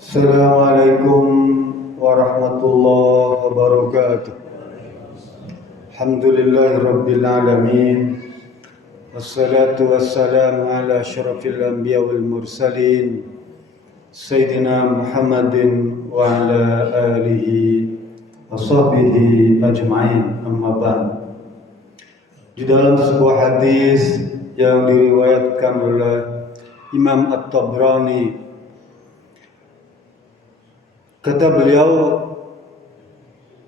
Assalamualaikum warahmatullahi wabarakatuh. Alhamdulillahirabbil alamin. Wassalatu wassalamu ala asyrafil anbiya wal mursalin Sayyidina Muhammadin wa ala alihi wa sahbihi ajma'in, amma ba'd. Di dalam sebuah hadis yang diriwayatkan oleh Imam At-Tabrani, kata beliau,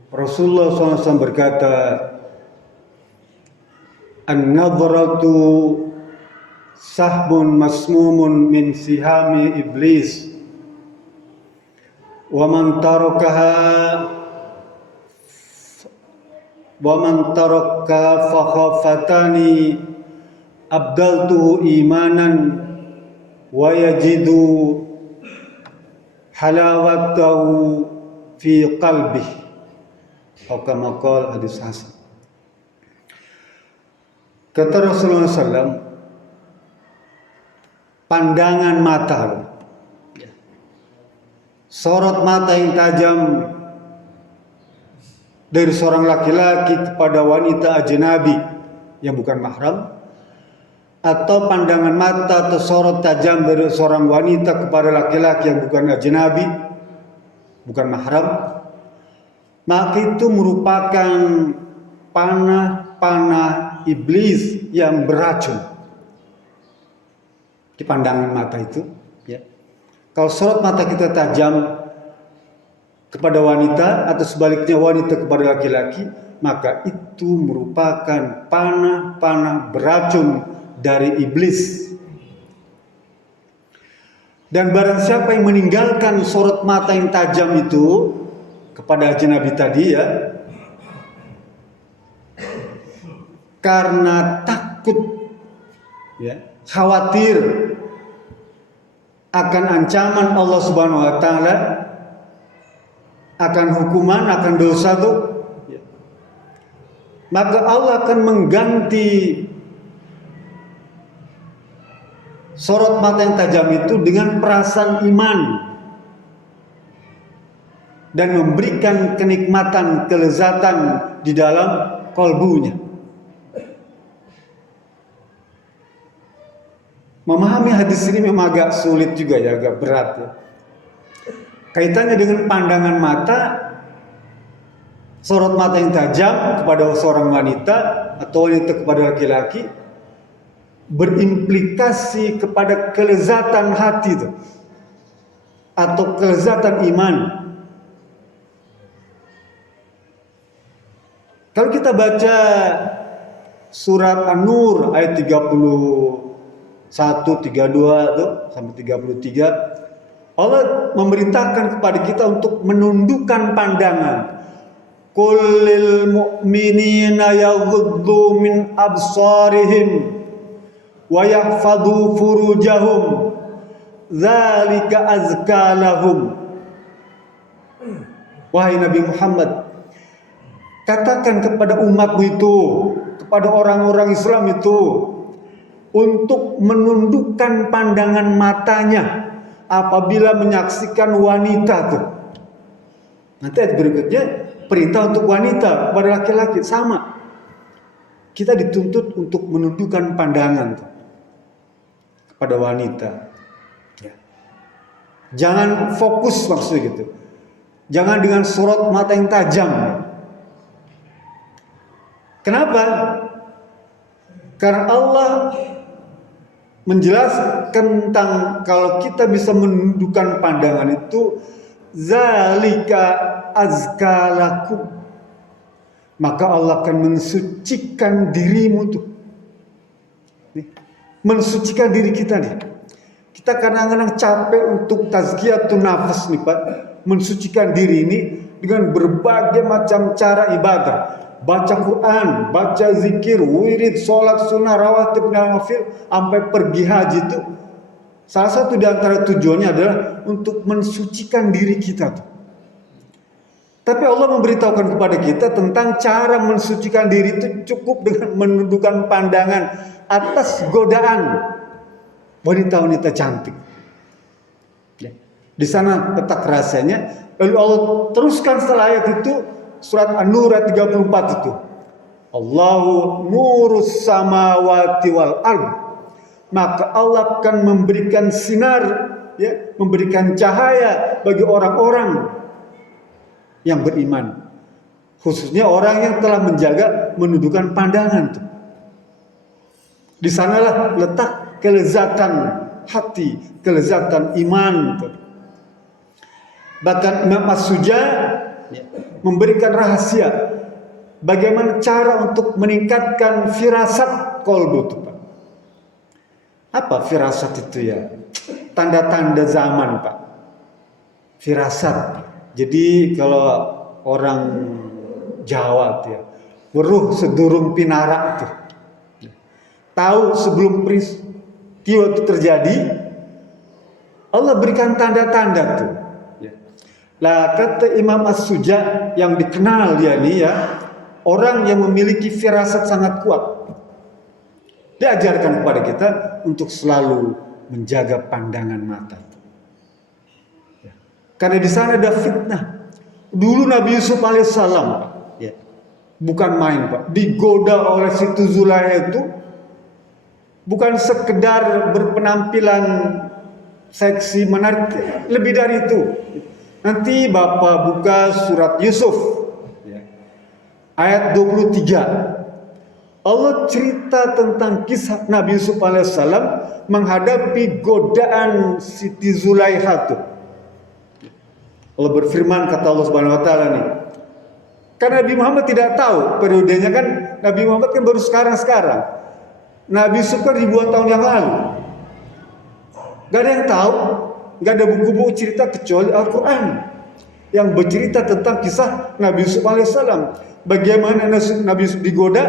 Rasulullah SAW berkata, "An-nadratu sahbun masmumun min sihami iblis, wa man taraka fakhafatani abdaltuhu imanan wa yajidu halawatahu fi qalbih." Atau kama qala, hadis hasan. Kata Rasulullah SAW, pandangan mata, sorot mata yang tajam dari seorang laki-laki kepada wanita ajnabi yang bukan mahram, atau pandangan mata atau sorot tajam dari seorang wanita kepada laki-laki yang bukan ajnabi, bukan mahram, maka itu merupakan panah iblis yang beracun di pandangan mata itu. Ya. Kalau sorot mata kita tajam kepada wanita atau sebaliknya wanita kepada laki-laki, maka itu merupakan panah beracun dari iblis. Dan barang siapa yang meninggalkan sorot mata yang tajam itu kepada ajnabi tadi, ya, karena takut, ya, khawatir akan ancaman Allah Subhanahu wa taala, akan hukuman, akan dosa tuh, ya, maka Allah akan mengganti sorot mata yang tajam itu dengan perasaan iman dan memberikan kenikmatan, kelezatan di dalam kalbunya. Memahami hadis ini memang agak sulit juga, ya, agak berat, ya. Kaitannya dengan pandangan mata, sorot mata yang tajam kepada seorang wanita atau wanita kepada laki-laki berimplikasi kepada kelezatan hati itu, atau kelezatan iman. Kalau kita baca surat An-Nur ayat 31, 32 tuh, sampai 33, Allah memerintahkan kepada kita untuk menundukkan pandangan. Qul lil mu'minina yaghuddu min absarihim wa yahfadhu furujahum dzalika azka lahum. Wahai Nabi Muhammad, katakan kepada umatmu itu, kepada orang-orang Islam itu, untuk menundukkan pandangan matanya apabila menyaksikan wanita tuh. Nanti ayat berikutnya perintah untuk wanita kepada laki-laki sama. Kita dituntut untuk menundukkan pandangan tuh kepada wanita. Ya. Jangan fokus, maksudnya gitu. Jangan dengan sorot mata yang tajam. Kenapa? Karena Allah menjelaskan tentang kalau kita bisa menundukkan pandangan itu, zalika azka lakum, maka Allah akan mensucikan dirimu tuh. Mensucikan diri kita nih. Kita kadang-kadang capek untuk tazkiyatun nafas nih, Pak. Mensucikan diri ini dengan berbagai macam cara ibadah. Baca Quran, baca zikir, wirid, sholat sunnah, rawatib, nawafil, sampai pergi haji itu. Salah satu di antara tujuannya adalah untuk mensucikan diri kita tuh. Tapi Allah memberitahukan kepada kita tentang cara mensucikan diri itu cukup dengan menundukkan pandangan atas godaan wanita-wanita cantik. Di sana letak rahasianya. Lalu Allah teruskan setelah ayat itu, surat An-Nur ayat 34 itu. Allahu nurus samawati wal ard. Maka Allah akan memberikan sinar, ya, memberikan cahaya bagi orang-orang yang beriman. Khususnya orang yang telah menjaga menundukkan pandangan tuh. Di sanalah letak kelezatan hati, kelezatan iman tuh. Bahkan Imam As-Suja memberikan rahasia bagaimana cara untuk meningkatkan firasat qalbu itu, Pak. Apa firasat itu ya? Tanda-tanda zaman, Pak. Firasat. Jadi kalau orang Jawa tuh ya, weruh sedurung pinara itu. Tahu sebelum peristiwa itu terjadi, Allah berikan tanda-tanda tuh. Lah kata Imam As-Suja yang dikenal dia nih ya, orang yang memiliki firasat sangat kuat. Dia ajarkan kepada kita untuk selalu menjaga pandangan mata. Ya. Karena di sana ada fitnah. Dulu Nabi Yusuf alaihissalam, ya, bukan main, Pak, digoda oleh Siti Zulaikha itu bukan sekedar berpenampilan seksi menarik, lebih dari itu. Nanti Bapak buka surat Yusuf, ya, ayat 23. Allah cerita tentang kisah Nabi Yusuf alaihissalam menghadapi godaan Siti Zulaikha itu. Allah berfirman, kata Allah Subhanahu wa taala nih. Karena Nabi Muhammad tidak tahu periodenya, kan Nabi Muhammad kan baru sekarang-sekarang. Nabi Yusuf kan ribuan tahun yang lalu. Gak ada yang tahu, gak ada buku-buku cerita kecuali Al-Quran yang bercerita tentang kisah Nabi Yusuf alaihissalam. Bagaimana Nabi Yusuf digoda,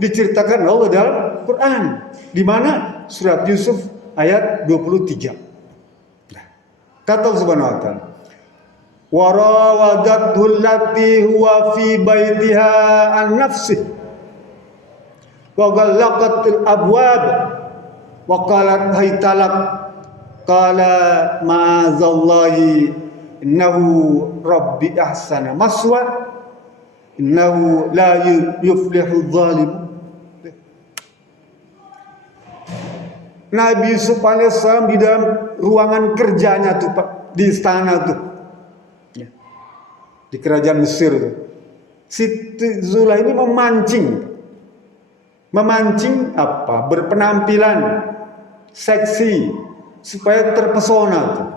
diceritakan Allah dalam Quran. Di mana? Surat Yusuf ayat 23. Nah, kata Allah Subhanahu wa taala, wa rawadathu allati huwa fi baitiha an nafsihi wa ghallaqatil abwab wa qalat haytalak qala ma'azallahi innahu rabbi ahsana maswa innahu la yuflihu zalim. Nabi Yusuf alaihissalam di dalam ruangan kerjanya tuh, Pak, di istana tuh, ya, di kerajaan Mesir tuh. Siti Zulaikha ini memancing apa? Berpenampilan seksi supaya terpesona tuh.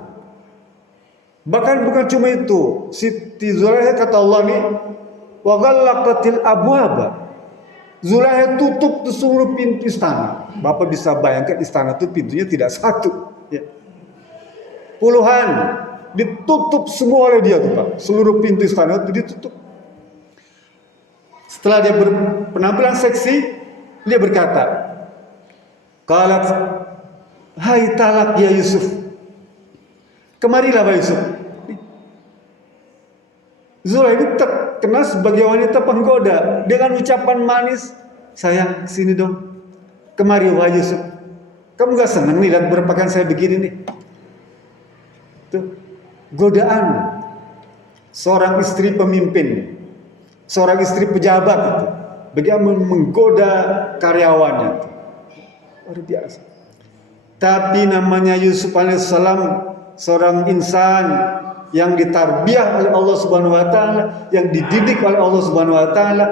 Bahkan bukan cuma itu, Siti Zulaikha kata Allah nih, wa ghallaqatil abwaba. Zulaikha tutup seluruh pintu istana. Bapak bisa bayangkan istana itu pintunya tidak satu, ya. Puluhan ditutup semua oleh dia tuh, Pak. Seluruh pintu istana itu ditutup. Setelah dia berpenampilan seksi, dia berkata, qalat hai talak ya Yusuf. Kemarilah Pak Yusuf. Zulaikha ini terkenal sebagai wanita penggoda dengan ucapan manis, sayang sini dong, kemari Pak Yusuf. Kamu gak senang nih lihat berpakaian saya begini nih? Tuh, godaan seorang istri pemimpin, seorang istri pejabat itu, bagaimana menggoda karyawannya, luar biasa. Tapi namanya Yusuf alaihissalam seorang insan yang ditarbiyah oleh Allah Subhanahu wa taala, yang dididik oleh Allah Subhanahu wa taala,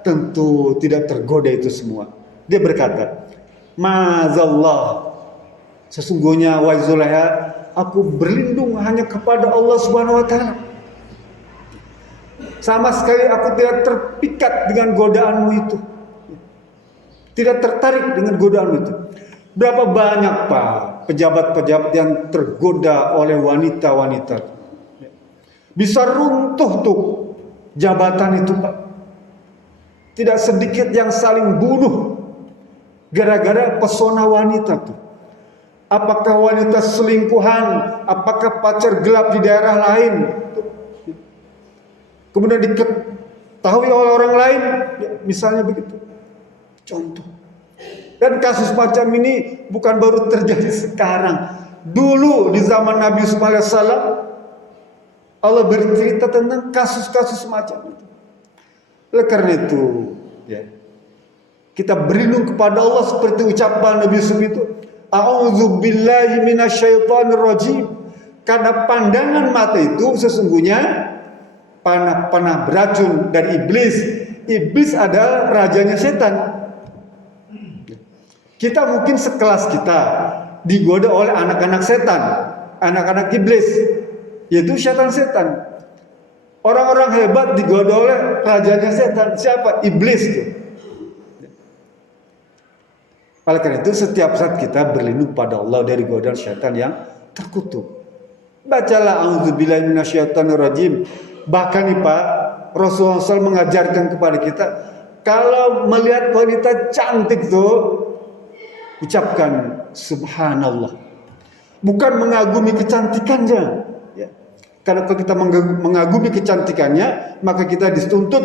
tentu tidak tergoda itu semua. Dia berkata, "Ma'azallah, sesungguhnya wahai Zulaikha, aku berlindung hanya kepada Allah Subhanahu wa taala. Sama sekali aku tidak terpikat dengan godaanmu itu. Tidak tertarik dengan godaanmu itu." Berapa banyak, Pak, pejabat-pejabat yang tergoda oleh wanita-wanita. Bisa runtuh tuh jabatan itu, Pak. Tidak sedikit yang saling bunuh gara-gara pesona wanita tuh. Apakah wanita selingkuhan, apakah pacar gelap di daerah lain, kemudian diketahui oleh orang lain, ya, misalnya begitu. Contoh. Dan kasus macam ini bukan baru terjadi sekarang. Dulu di zaman Nabi Yusuf alaihissalam, Allah bercerita tentang kasus-kasus semacam itu. Oleh karena itu, ya, kita berlindung kepada Allah seperti ucapan Nabi Yusuf itu, A'udzu billahi minasyaitonir rajim. Karena pandangan mata itu sesungguhnya panah beracun dari iblis. Iblis adalah rajanya setan. Kita mungkin sekelas kita digoda oleh anak-anak setan, anak-anak iblis, yaitu setan-setan. Orang-orang hebat digoda oleh rajanya setan. Siapa? Iblis itu. Oleh karena itu setiap saat kita berlindung pada Allah dari godaan setan yang terkutuk. Bacalah a'udzubillahi minasyaitonir rajim. Bahkan nih Pak, Rasulullah SAW mengajarkan kepada kita, kalau melihat wanita cantik tuh, ucapkan subhanallah. Bukan mengagumi kecantikannya, ya. Karena kalau kita mengagumi kecantikannya, maka kita dituntut,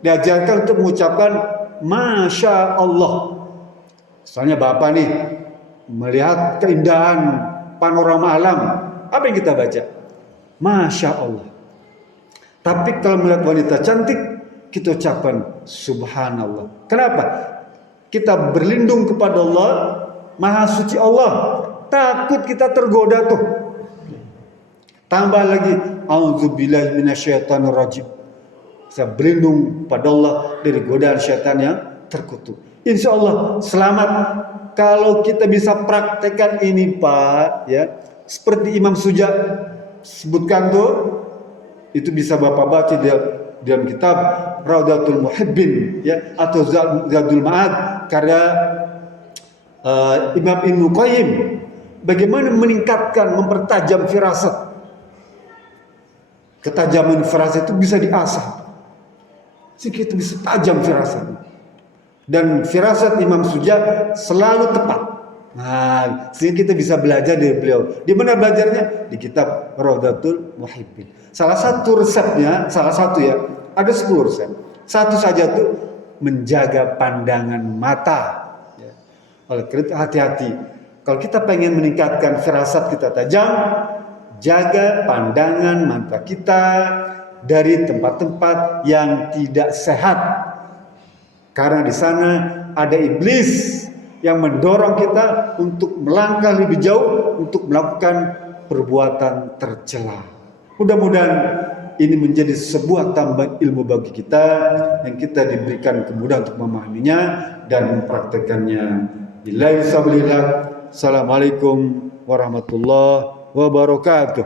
diajarkan untuk mengucapkan masya Allah. Misalnya Bapak nih melihat keindahan panorama alam, apa yang kita baca? Masya Allah. Tapi kalau melihat wanita cantik, kita ucapkan subhanallah. Kenapa? Kita berlindung kepada Allah, Maha Suci Allah. Takut kita tergoda tuh. Tambah lagi, a'udzubillahi minasyaitonir rajim. Saya berlindung pada Allah dari godaan syaitan yang terkutuk. Insya Allah selamat kalau kita bisa praktekkan ini Pak, ya. Seperti Imam Suja sebutkan tuh, itu bisa Bapak baca dalam kitab Raudatul Muhibbin, ya, atau Zadul Ma'ad karya Imam Ibnu Qayyim. Bagaimana meningkatkan, mempertajam firasat. Ketajaman firasat itu bisa diasah, sehingga kita bisa tajam firasat. Dan firasat Imam Suja selalu tepat. Nah, sehingga kita bisa belajar dari beliau. Di mana belajarnya? Di kitab Raudatul Muhibbin. Salah satu resepnya, ada 10 resep. Satu saja tuh menjaga pandangan mata. Ya. Oleh karena itu hati-hati. Kalau kita pengen meningkatkan firasat kita tajam, jaga pandangan mata kita dari tempat-tempat yang tidak sehat. Karena di sana ada iblis yang mendorong kita untuk melangkah lebih jauh, untuk melakukan perbuatan tercela. Mudah-mudahan ini menjadi sebuah tambahan ilmu bagi kita, yang kita diberikan kemudahan untuk memahaminya dan mempraktekannya. Billahi sabilillah. Assalamualaikum warahmatullahi wabarakatuh.